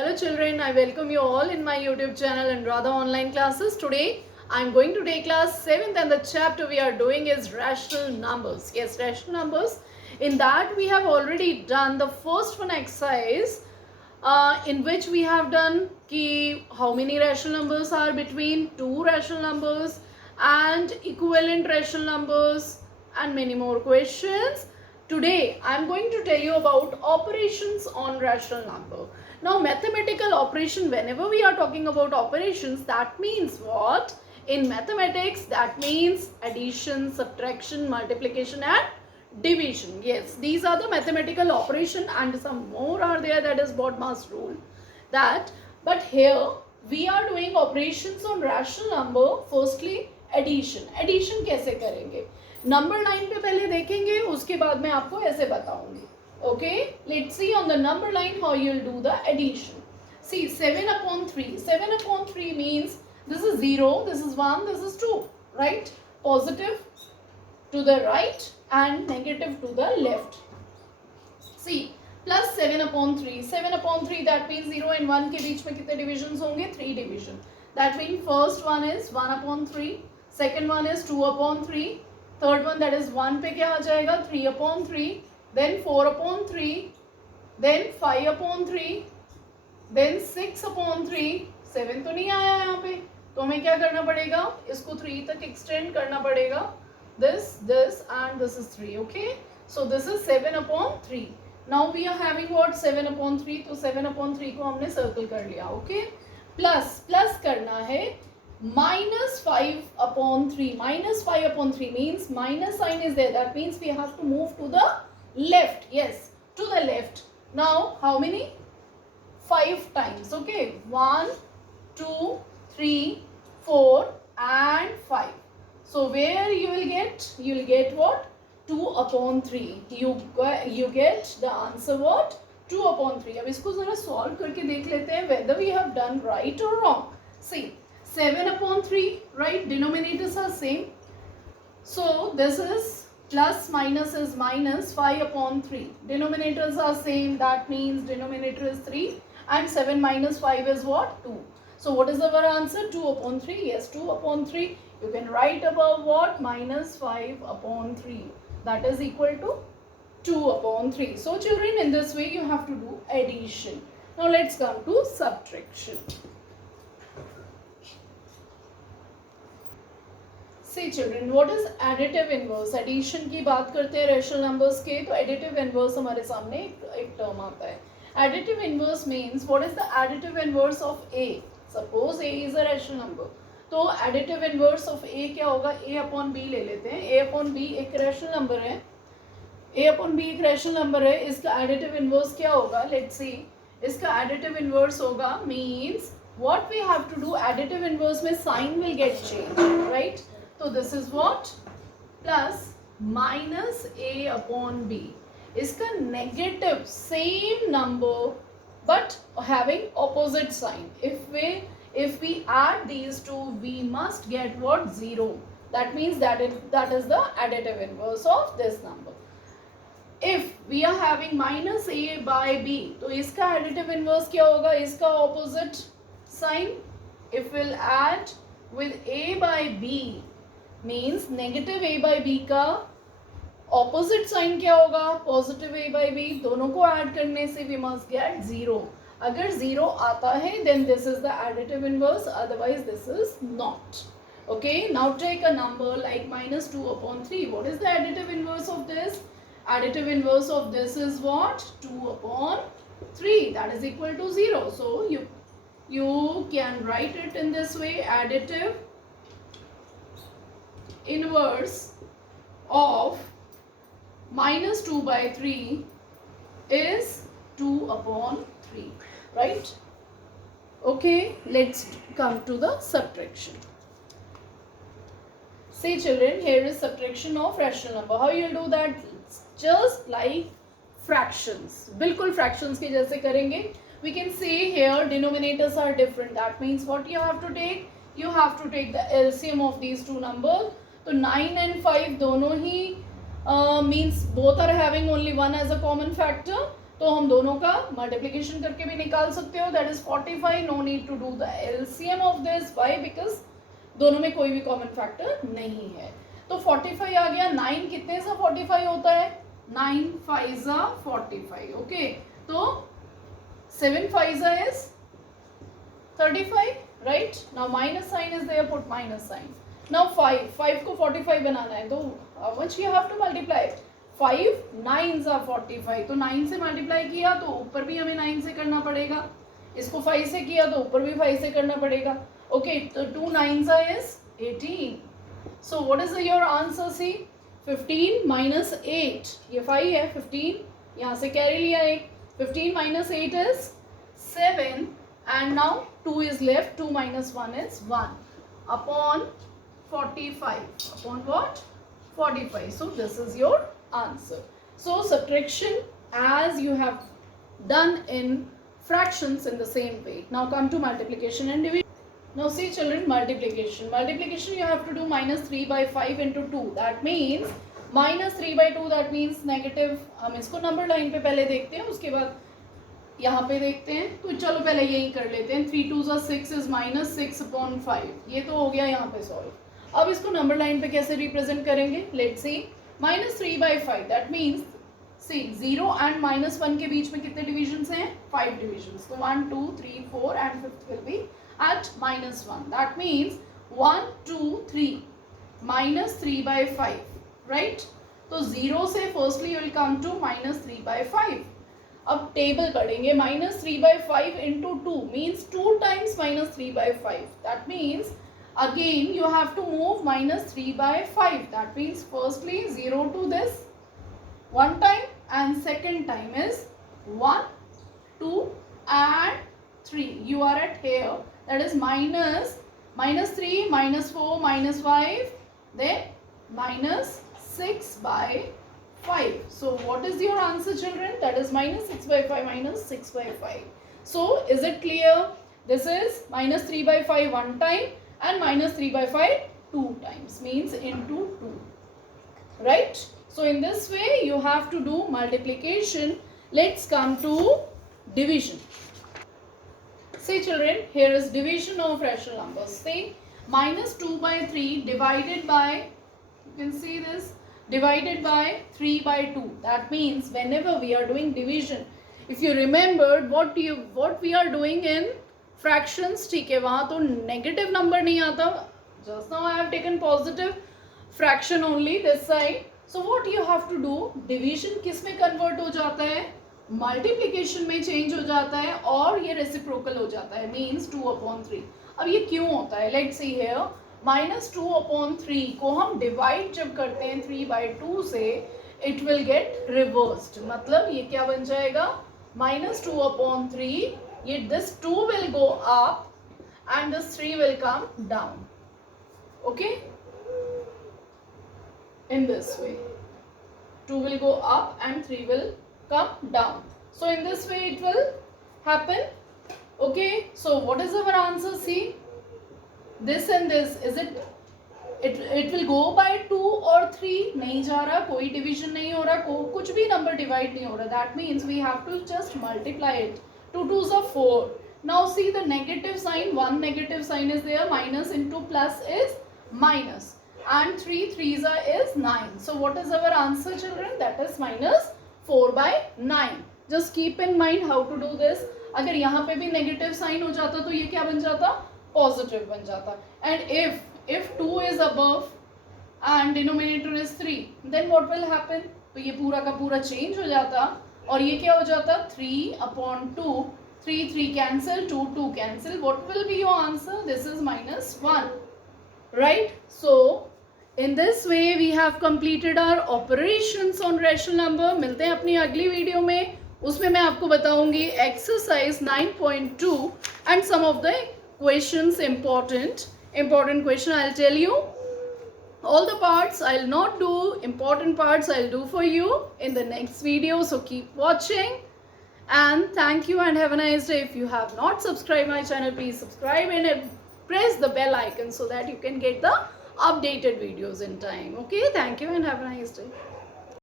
Hello children, I welcome you all in my YouTube channel and Radha online classes. Today I am going to take class 7th and the chapter we are doing is rational numbers. Yes, rational numbers. In that we have already done the first one exercise in which we have done how many rational numbers are between two rational numbers and equivalent rational numbers and many more questions. Today I am going to tell you about operations on rational number. Now mathematical operation, whenever we are talking about operations, that means what? In mathematics that means addition, subtraction, multiplication and division. Yes, these are the mathematical operation and some more are there, that is BODMAS rule. But here we are doing operations on rational number. Firstly addition. Addition कैसे करेंगे number line पे पहले देखेंगे, उसके बाद मैं आपको ऐसे बताऊंगी. Okay, let's see on the number line how you will do the addition. See 7/3. 7/3 means this is 0, this is 1, this is 2, right? Positive to the right and negative to the left. See, plus 7/3. 7/3 that means 0 and 1 के बीच में कितने divisions होंगे? 3 division. That means first one is 1/3, second one is 2/3, third one that is 1 पे क्या आ जाएगा? 3/3, then 4/3, then 5/3, then 6/3. 7 तो नहीं आया यहाँ पे, तो हमें क्या करना पड़ेगा? इसको 3 तक extend करना पड़ेगा. This and this is 3. Okay, so this is 7/3. Now we are having what? 7/3. तो 7/3 को हमने circle कर लिया. Okay, प्लस करना है -5/3. -5/3 means minus sign is there, that means we have to move to the left. Yes, to the left. Now how many? 5 times. Okay, 1 2 3 4 and 5. So where you will get what? 2/3. You get the answer what? 2/3. अब इसको जरा solve करके देख लेते हैं whether we have done right or wrong. See, 7/3, right? Denominators are same. So this is plus minus is minus. 5/3. Denominators are same. That means denominator is 3 and 7 minus 5 is what? 2. So what is our answer? 2/3. Yes, 2/3. You can write above what? Minus 5/3. That is equal to 2/3. So children, in this way you have to do addition. Now let's come to subtraction. See children, what is additive inverse? Addition की बात करते हैं rational numbers के, तो additive inverse हमारे सामने एक term आता है. Additive inverse means what is the additive inverse of A? Suppose A is a rational number. तो additive inverse of A क्या होगा? A/B ले लेते हैं. A/B एक rational number है. A/B एक रैशनल नंबर है. इसका एडिटिव इनवर्स क्या होगा? Let's see. इसका एडिटिव इनवर्स होगा means what we have to do. Additive inverse में sign will get change, right? तो this is what? Plus minus A/B. इसका negative same number but having opposite sign. if we add these two we must get what? 0. That means that is the additive inverse of this number. If we are having minus A/B, तो इसका additive inverse क्या होगा? इसका opposite sign. If we'll add with A/B means negative A/B का opposite sign क्या होगा? Positive A/B. दोनों को add करने से we must get 0. अगर 0 आता है then this is the additive inverse, otherwise this is not. Okay, now take a number like -2/3. What is the additive inverse of this? Additive inverse of this is what? 2/3. That is equal to 0. So you can write it in this way. Additive inverse of -2/3 is 2/3. Right? Okay, let's come to the subtraction. See children, here is subtraction of rational number. How you will do that? Just like fractions. बिल्कुल fractions के जैसे करेंगे. We can see here denominators are different. That means what you have to take? You have to take the LCM of these two numbers. तो 9 and 5 दोनों ही means both are having only one as a common factor. तो हम दोनों का multiplication करके भी निकाल सकते हो, that is 45. No need to do the LCM of this, why? Because दोनों में कोई भी कॉमन फैक्टर नहीं है. तो 45 आ गया. 9 कितने सा 45 होता है? 9 5 45. ओके, तो 7 5 is 35, right? Now minus sign is there, put minus sign. Now 5 को 45 बनाना है, तो how much you have to multiply? 5 9s are 45. तो 9 से मल्टीप्लाई किया तो ऊपर भी हमें 9 से करना पड़ेगा, इसको 5 से किया तो ऊपर भी 5 से करना पड़ेगा. ओके, तो 2 9s is 18. So what is your answer? See, 15 minus 8, ये 5 है, 15 यहाँ से कैरी लिया एक. 15 minus 8 is 7, and now 2 is left. 2 minus 1 is 1 upon 45. Upon what? 45. So this is your answer. So subtraction as you have done in fractions in the same way. Now come to multiplication and division. Now see children, multiplication. Multiplication you have to do minus 3 by 5 into 2. That means minus 3 by 2, that means negative. हम इसको number line पे पहले देखते हैं, उसके बाद यहाँ पे देखते हैं. तो चलो पहले यही कर लेते हैं. 3 2s are 6 is minus 6 upon 5. ये तो हो गया यहाँ पे सॉल्व. अब इसको नंबर लाइन पे कैसे रिप्रेजेंट करेंगे? Let's see. minus 3 by 5, that means see 0 and minus 1 के बीच में कितने डिविजन्स हैं? 5 डिविजन्स. तो 1 2 3 4 and 5th will be at minus 1. That means 1 2 3 minus 3 by 5, right? तो 0 से firstly you will come to minus 3 by 5. अब टेबल पढ़ेंगे. minus 3 by 5 into 2 means 2 times minus 3 by 5. That means again you have to move minus 3 by 5. That means firstly 0 to this one time, and second time is 1 2 and 3. You are at here, that is minus 3 minus 4 minus 5, then minus 6 by 5. So what is your answer children? That is minus 6 by 5 minus 6 by 5. So is it clear? This is minus 3 by 5 one time and minus 3 by 5 2 times, means into 2, right? So in this way you have to do multiplication. Let's come to division. See children, here is division of rational numbers. See, minus 2 by 3 divided by, you can see this, divided by 3 by 2. That means whenever we are doing division, if you remembered what we are doing in fractions, ठीक है, वहाँ तो negative number नहीं आता. Just now I have taken positive fraction only this side. So what you have to do, division किस में convert हो जाता है? Multiplication में change हो जाता है और ये reciprocal हो जाता है, means 2 upon 3. अब ये क्यों होता है? Let's see here. minus 2 upon 3 को हम divide जब करते हैं 3 by 2 से, it will get reversed. मतलब ये क्या बन जाएगा? minus 2 upon 3, ये this 2 will go up and this 3 will come down. Okay? In this way. 2 will go up and 3 will come down. So in this way it will happen. Okay? So what is our answer? See? This and this, is it will go by 2 or 3? नहीं जा रहा, कोई division नहीं हो रहा, कुछ भी number divide नहीं हो रहा. That means we have to just multiply it. 2 2s are 4. Now see the negative sign, one negative sign is there, minus into plus is minus, and 3 3s is 9. So what is our answer children? That is minus 4 by 9. Just keep in mind how to do this. अगर यहाँ पे भी negative sign हो जाता तो ये क्या बन जाता? Positive बन जाता. And if 2 is above and denominator is 3, then what will happen? तो ये पूरा का पूरा change हो जाता और ये क्या हो जाता? 3 upon 2, 3 3 cancel, 2 2 cancel. What will be your answer? This is minus 1, right? So in this way we have completed our operations on rational number. मिलते हैं अपनी अगली वीडियो में, उसमें मैं आपको बताऊंगी exercise 9.2 and some of the questions, important question. I'll tell you all the parts. I'll not do important parts, I'll do for you in the next video. So keep watching and thank you and have a nice day. If you have not subscribed my channel, please subscribe and press the bell icon so that you can get the updated videos in time. Okay, thank you and have a nice day.